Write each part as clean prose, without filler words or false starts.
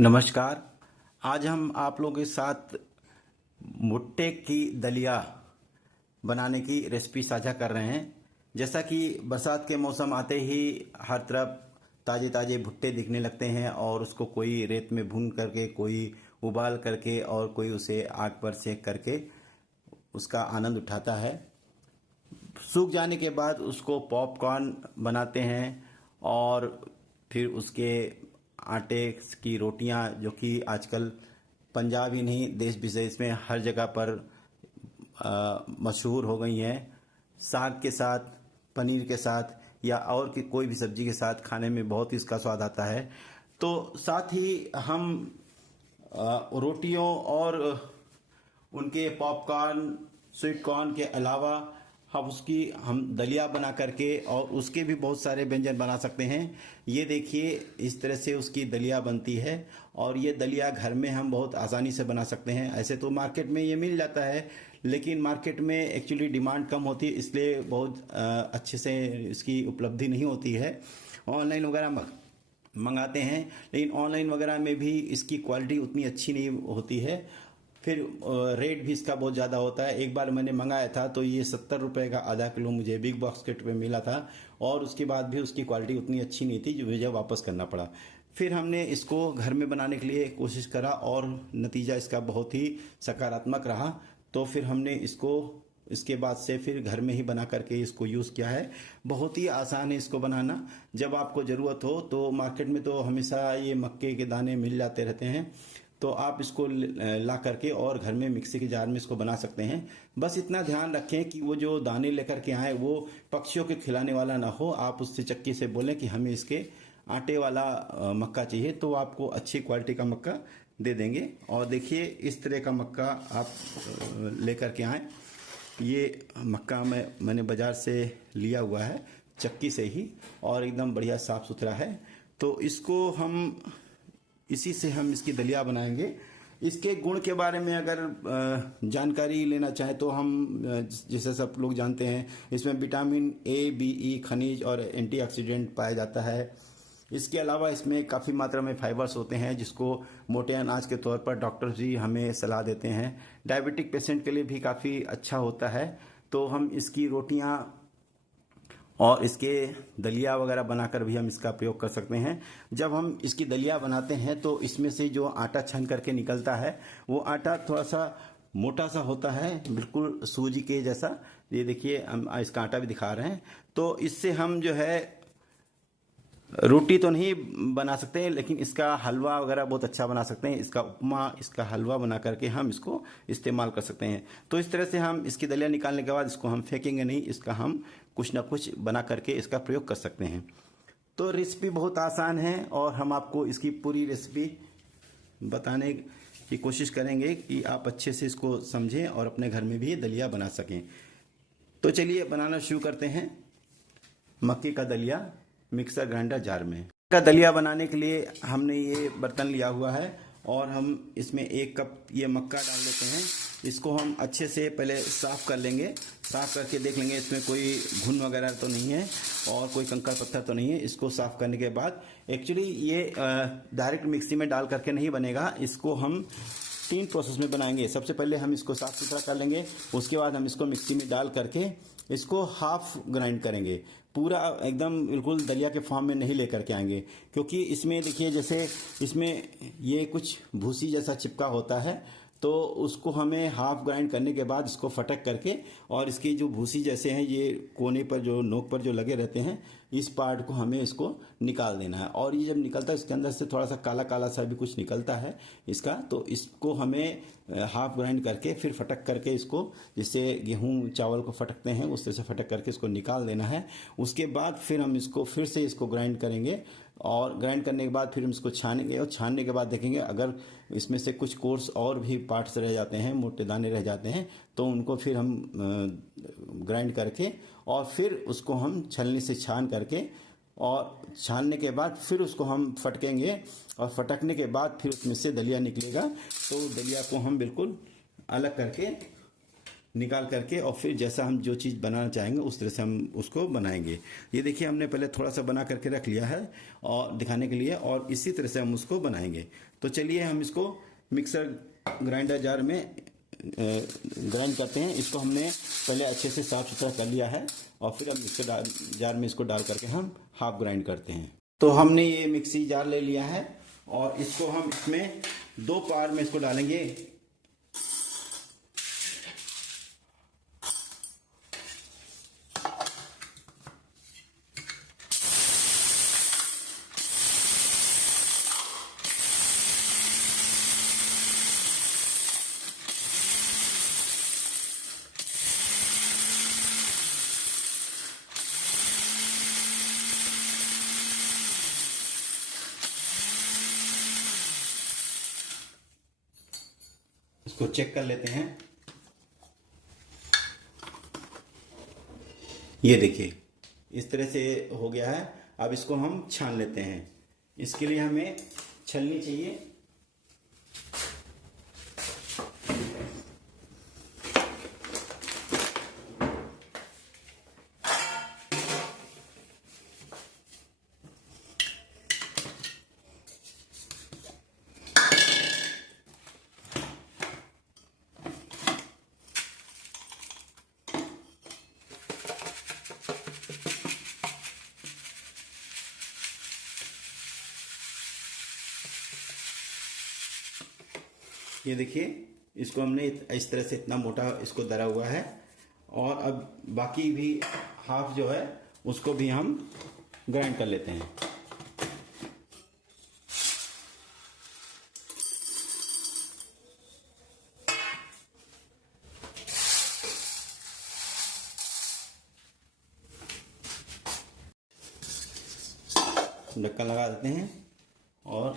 नमस्कार। आज हम आप लोगों के साथ भुट्टे की दलिया बनाने की रेसिपी साझा कर रहे हैं। जैसा कि बरसात के मौसम आते ही हर तरफ ताज़े ताज़े भुट्टे दिखने लगते हैं और उसको कोई रेत में भून करके, कोई उबाल करके और कोई उसे आग पर सेक करके उसका आनंद उठाता है। सूख जाने के बाद उसको पॉपकॉर्न बनाते हैं और फिर उसके आटे की रोटियां, जो कि आजकल पंजाब ही नहीं देश विदेश में हर जगह पर मशहूर हो गई हैं। साग के साथ, पनीर के साथ या और की कोई भी सब्जी के साथ खाने में बहुत ही इसका स्वाद आता है। तो साथ ही हम रोटियों और उनके पॉपकॉर्न, स्वीट कॉर्न के अलावा हम दलिया बना करके और उसके भी बहुत सारे व्यंजन बना सकते हैं। ये देखिए, इस तरह से उसकी दलिया बनती है और ये दलिया घर में हम बहुत आसानी से बना सकते हैं। ऐसे तो मार्केट में ये मिल जाता है, लेकिन मार्केट में एक्चुअली डिमांड कम होती है, इसलिए बहुत अच्छे से इसकी उपलब्धि नहीं होती है। ऑनलाइन वगैरह मंगाते हैं, लेकिन ऑनलाइन वगैरह में भी इसकी क्वालिटी उतनी अच्छी नहीं होती है। फिर रेट भी इसका बहुत ज़्यादा होता है। एक बार मैंने मंगाया था तो ये 70 रुपये का आधा किलो मुझे बिग बास्केट पे मिला था और उसके बाद भी उसकी क्वालिटी उतनी अच्छी नहीं थी, जो मुझे वापस करना पड़ा। फिर हमने इसको घर में बनाने के लिए कोशिश करा और नतीजा इसका बहुत ही सकारात्मक रहा। तो फिर हमने इसके बाद से फिर घर में ही बना करके इसको यूज़ किया है। बहुत ही आसान है इसको बनाना। जब आपको ज़रूरत हो तो मार्केट में तो हमेशा ये मक्के के दाने मिल जाते रहते हैं, तो आप इसको ला करके और घर में मिक्सी के जार में इसको बना सकते हैं। बस इतना ध्यान रखें कि वो जो दाने लेकर के आए वो पक्षियों के खिलाने वाला ना हो। आप उससे चक्की से बोलें कि हमें इसके आटे वाला मक्का चाहिए, तो आपको अच्छी क्वालिटी का मक्का दे देंगे। और देखिए, इस तरह का मक्का आप लेकर के आएँ। ये मक्का मैंने बाज़ार से लिया हुआ है, चक्की से ही, और एकदम बढ़िया साफ़ सुथरा है। तो इसको इसी से हम इसकी दलिया बनाएंगे। इसके गुण के बारे में अगर जानकारी लेना चाहें तो हम, जैसे सब लोग जानते हैं, इसमें विटामिन ए, बी, ई, खनिज और एंटीऑक्सीडेंट पाया जाता है। इसके अलावा इसमें काफ़ी मात्रा में फाइबर्स होते हैं, जिसको मोटे अनाज के तौर पर डॉक्टर जी हमें सलाह देते हैं। डायबिटिक पेशेंट के लिए भी काफ़ी अच्छा होता है। तो हम इसकी रोटियां और इसके दलिया वगैरह बनाकर भी हम इसका प्रयोग कर सकते हैं। जब हम इसकी दलिया बनाते हैं तो इसमें से जो आटा छन करके निकलता है, वो आटा थोड़ा सा मोटा सा होता है, बिल्कुल सूजी के जैसा। ये देखिए, हम इसका आटा भी दिखा रहे हैं। तो इससे हम जो है रोटी तो नहीं बना सकते, लेकिन इसका हलवा वगैरह बहुत अच्छा बना सकते हैं। इसका उपमा, इसका हलवा बना करके हम इसको इस्तेमाल कर सकते हैं। तो इस तरह से हम इसकी दलिया निकालने के बाद इसको हम फेंकेंगे नहीं, इसका हम कुछ ना कुछ बना करके इसका प्रयोग कर सकते हैं। तो रेसिपी बहुत आसान है और हम आपको इसकी पूरी रेसिपी बताने की कोशिश करेंगे कि आप अच्छे से इसको समझें और अपने घर में भी दलिया बना सकें। तो चलिए बनाना शुरू करते हैं। मक्के का दलिया मिक्सर ग्राइंडर जार में। का दलिया बनाने के लिए हमने ये बर्तन लिया हुआ है और हम इसमें 1 कप ये मक्का डाल देते हैं। इसको हम अच्छे से पहले साफ़ कर लेंगे। साफ़ करके देख लेंगे इसमें कोई घुन वगैरह तो नहीं है और कोई कंकड़ पत्थर तो नहीं है। इसको साफ़ करने के बाद, एक्चुअली ये डायरेक्ट मिक्सी में डाल करके नहीं बनेगा, इसको हम 3 प्रोसेस में बनाएंगे। सबसे पहले हम इसको साफ़ सुथरा कर लेंगे, उसके बाद हम इसको मिक्सी में डाल करके इसको हाफ ग्राइंड करेंगे। पूरा एकदम बिल्कुल दलिया के फॉर्म में नहीं लेकर के आएंगे, क्योंकि इसमें देखिए, जैसे इसमें ये कुछ भूसी जैसा चिपका होता है, तो उसको हमें हाफ ग्राइंड करने के बाद इसको फटक करके, और इसकी जो भूसी जैसे हैं, ये कोने पर जो नोक पर जो लगे रहते हैं, इस पार्ट को हमें इसको निकाल देना है। और ये जब निकलता है, इसके अंदर से थोड़ा सा काला काला सा भी कुछ निकलता है इसका, तो इसको हमें हाफ ग्राइंड करके फिर फटक करके इसको, जिससे गेहूं चावल को फटकते हैं उससे से फटक करके इसको निकाल देना है। उसके बाद फिर हम इसको फिर से इसको ग्राइंड करेंगे और ग्राइंड करने के बाद फिर हम इसको छानेंगे और छानने के बाद देखेंगे अगर इसमें से कुछ कोर्स और भी पार्ट्स रह जाते हैं, मोटे दाने रह जाते हैं, तो उनको फिर हम ग्राइंड करके और फिर उसको हम छलनी से छान करके, और छानने के बाद फिर उसको हम फटकेंगे और फटकने के बाद फिर उसमें से दलिया निकलेगा। तो दलिया को हम बिल्कुल अलग करके निकाल करके और फिर जैसा हम जो चीज़ बनाना चाहेंगे उस तरह से हम उसको बनाएंगे। ये देखिए हमने पहले थोड़ा सा बना करके रख लिया है और दिखाने के लिए, और इसी तरह से हम उसको बनाएंगे। तो चलिए हम इसको मिक्सर ग्राइंडर जार में ग्राइंड करते हैं। इसको हमने पहले अच्छे से साफ़ सुथरा कर लिया है और फिर हम मिक्सर जार में इसको डाल करके हम हाफ ग्राइंड करते हैं। तो हमने ये मिक्सी जार ले लिया है और इसको हम इसमें 2 पार में इसको डालेंगे। इसको चेक कर लेते हैं। ये देखिए इस तरह से हो गया है। अब इसको हम छान लेते हैं। इसके लिए हमें छलनी चाहिए। ये देखिए इसको हमने इस तरह से इतना मोटा इसको दरा हुआ है और अब बाकी भी हाफ जो है उसको भी हम ग्राइंड कर लेते हैं। ढक्कन लगा देते हैं और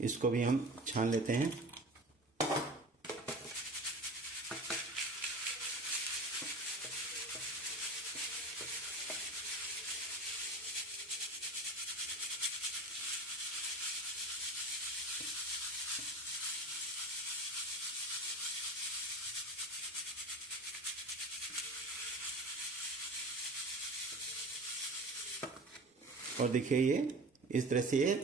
इसको भी हम छान लेते हैं। और देखिए ये इस तरह से ये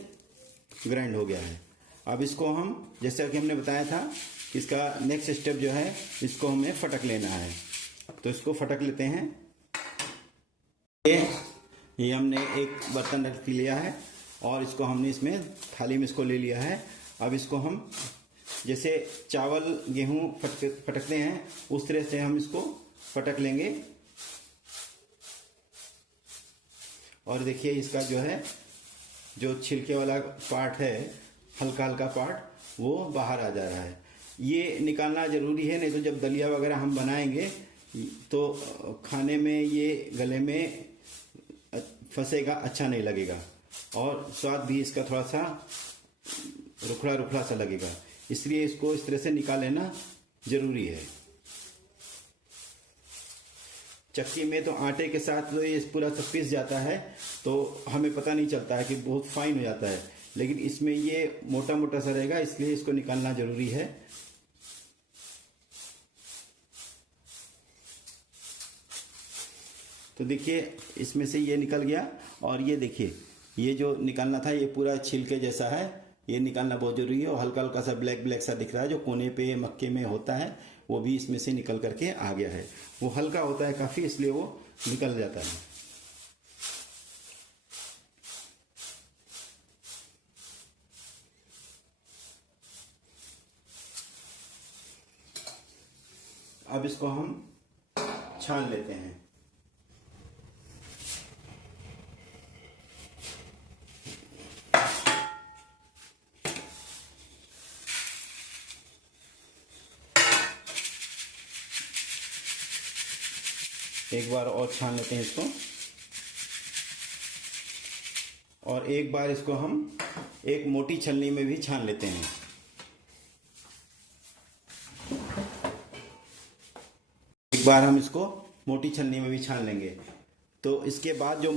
ग्राइंड हो गया है। अब इसको हम जैसा कि हमने बताया था कि इसका नेक्स्ट स्टेप जो है इसको हमें फटक लेना है। तो इसको फटक लेते हैं। ये हमने एक बर्तन रख लिया है और इसको हमने इसमें थाली में इसको ले लिया है। अब इसको हम जैसे चावल गेहूं फटकते हैं उस तरह से हम इसको फटक लेंगे। और देखिए इसका जो है जो छिलके वाला पार्ट है, हल्का हल्का पार्ट, वो बाहर आ जा रहा है। ये निकालना ज़रूरी है, नहीं तो जब दलिया वगैरह हम बनाएंगे तो खाने में ये गले में फंसेगा, अच्छा नहीं लगेगा और स्वाद भी इसका थोड़ा सा रुखड़ा रुखड़ा सा लगेगा। इसलिए इसको इस तरह से निकाल लेना ज़रूरी है। चक्की में तो आटे के साथ तो ये पूरा सब पिस जाता है तो हमें पता नहीं चलता है कि बहुत फाइन हो जाता है, लेकिन इसमें ये मोटा मोटा सा रहेगा, इसलिए इसको निकालना जरूरी है। तो देखिए इसमें से ये निकल गया और ये देखिए ये जो निकालना था ये पूरा छिलके जैसा है, ये निकालना बहुत जरूरी है। और हल्का हल्का सा ब्लैक ब्लैक सा दिख रहा है जो कोने पे मक्के में होता है, वो भी इसमें से निकल करके आ गया है। वो हल्का होता है काफी, इसलिए वो निकल जाता है। अब इसको हम छान लेते हैं। एक बार और छान लेते हैं इसको, और एक बार इसको हम एक मोटी छलनी में भी छान लेते हैं। एक बार हम इसको मोटी छलनी में भी छान लेंगे। तो इसके बाद जो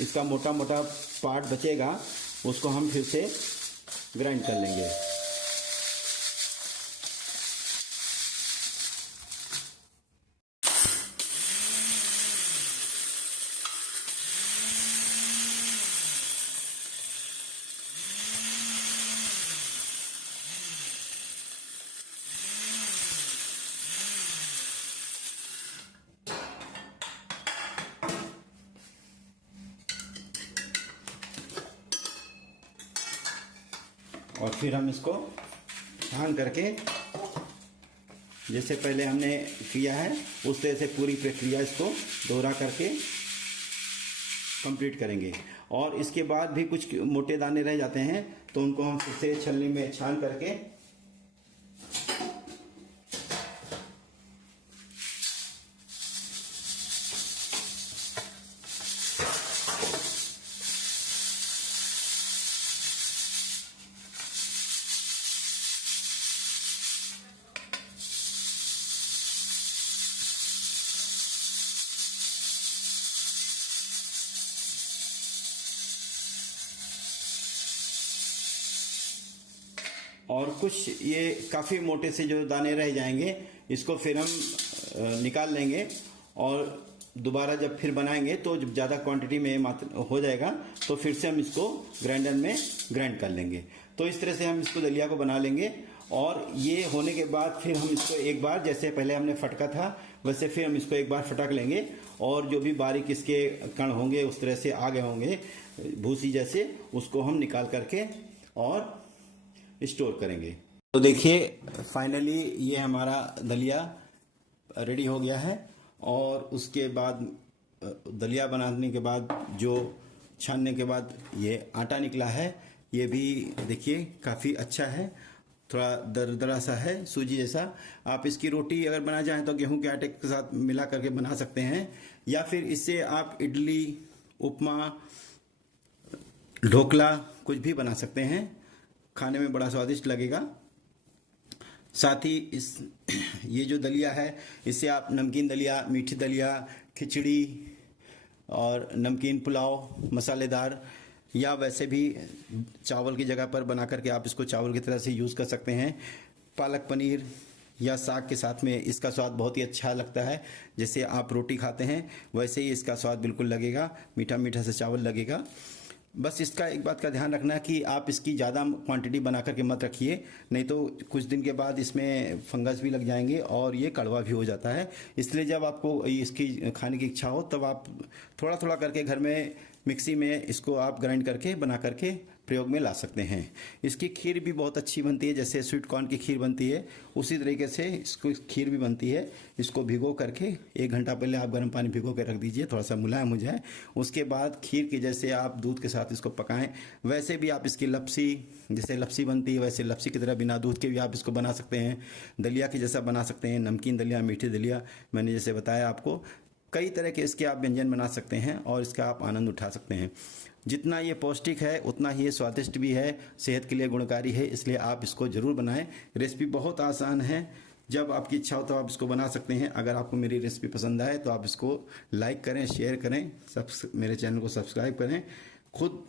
इसका मोटा मोटा पार्ट बचेगा उसको हम फिर से ग्राइंड कर लेंगे। और फिर हम इसको छान करके जैसे पहले हमने किया है उस तरह से पूरी प्रक्रिया इसको दोहरा करके कंप्लीट करेंगे। और इसके बाद भी कुछ मोटे दाने रह जाते हैं तो उनको हम फिर से छलनी में छान करके और कुछ ये काफ़ी मोटे से जो दाने रह जाएंगे इसको फिर हम निकाल लेंगे और दोबारा जब फिर बनाएंगे तो जब ज़्यादा क्वांटिटी में मात्रा हो जाएगा तो फिर से हम इसको ग्राइंडर में ग्राइंड कर लेंगे। तो इस तरह से हम इसको दलिया को बना लेंगे। और ये होने के बाद फिर हम इसको एक बार जैसे पहले हमने फटका था वैसे फिर हम इसको एक बार फटक लेंगे और जो भी बारीक इसके कण होंगे उस तरह से आ गए होंगे भूसी जैसे, उसको हम निकाल करके और स्टोर करेंगे। तो देखिए फाइनली ये हमारा दलिया रेडी हो गया है। और उसके बाद दलिया बनाने के बाद जो छानने के बाद ये आटा निकला है ये भी देखिए काफ़ी अच्छा है, थोड़ा दरदरा सा है सूजी जैसा। आप इसकी रोटी अगर बना चाहें तो गेहूं के आटे के साथ मिला करके बना सकते हैं, या फिर इससे आप इडली, उपमा, ढोकला कुछ भी बना सकते हैं। खाने में बड़ा स्वादिष्ट लगेगा। साथ ही ये जो दलिया है इससे आप नमकीन दलिया, मीठी दलिया, खिचड़ी और नमकीन पुलाव मसालेदार, या वैसे भी चावल की जगह पर बना करके आप इसको चावल की तरह से यूज़ कर सकते हैं। पालक पनीर या साग के साथ में इसका स्वाद बहुत ही अच्छा लगता है। जैसे आप रोटी खाते हैं वैसे ही इसका स्वाद बिल्कुल लगेगा, मीठा मीठा सा चावल लगेगा। बस इसका एक बात का ध्यान रखना कि आप इसकी ज़्यादा क्वांटिटी बना करके मत रखिए, नहीं तो कुछ दिन के बाद इसमें फंगस भी लग जाएंगे और ये कड़वा भी हो जाता है। इसलिए जब आपको इसकी खाने की इच्छा हो तब आप थोड़ा थोड़ा करके घर में मिक्सी में इसको आप ग्राइंड करके बना करके प्रयोग में ला सकते हैं। इसकी खीर भी बहुत अच्छी बनती है, जैसे स्वीट कॉर्न की खीर बनती है उसी तरीके से इसको खीर भी बनती है। इसको भिगो करके 1 घंटा पहले आप गर्म पानी भिगो के रख दीजिए, थोड़ा सा मुलायम हो जाए। उसके बाद खीर की जैसे आप दूध के साथ इसको पकाएं वैसे भी आप इसकी लपसी, जैसे लपसी बनती है वैसे लपसी की तरह बिना दूध के भी आप इसको बना सकते हैं। दलिया के जैसा बना सकते हैं, नमकीन दलिया, मीठी दलिया, मैंने जैसे बताया आपको कई तरह के इसके आप व्यंजन बना सकते हैं और इसका आप आनंद उठा सकते हैं। जितना ये पौष्टिक है उतना ही ये स्वादिष्ट भी है, सेहत के लिए गुणकारी है, इसलिए आप इसको ज़रूर बनाएं। रेसिपी बहुत आसान है, जब आपकी इच्छा हो तो आप इसको बना सकते हैं। अगर आपको मेरी रेसिपी पसंद आए तो आप इसको लाइक करें, शेयर करें, मेरे चैनल को सब्सक्राइब करें, खुद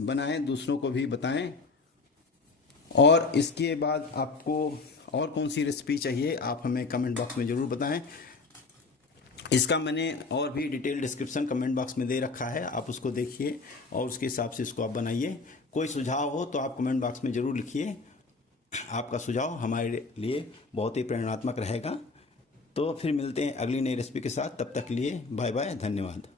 बनाएं, दूसरों को भी बताएं। और इसके बाद आपको और कौन सी रेसिपी चाहिए आप हमें कमेंट बॉक्स में ज़रूर बताएं। इसका मैंने और भी डिटेल डिस्क्रिप्शन कमेंट बॉक्स में दे रखा है, आप उसको देखिए और उसके हिसाब से इसको आप बनाइए। कोई सुझाव हो तो आप कमेंट बॉक्स में ज़रूर लिखिए, आपका सुझाव हमारे लिए बहुत ही प्रेरणात्मक रहेगा। तो फिर मिलते हैं अगली नई रेसिपी के साथ, तब तक के लिए बाय बाय, धन्यवाद।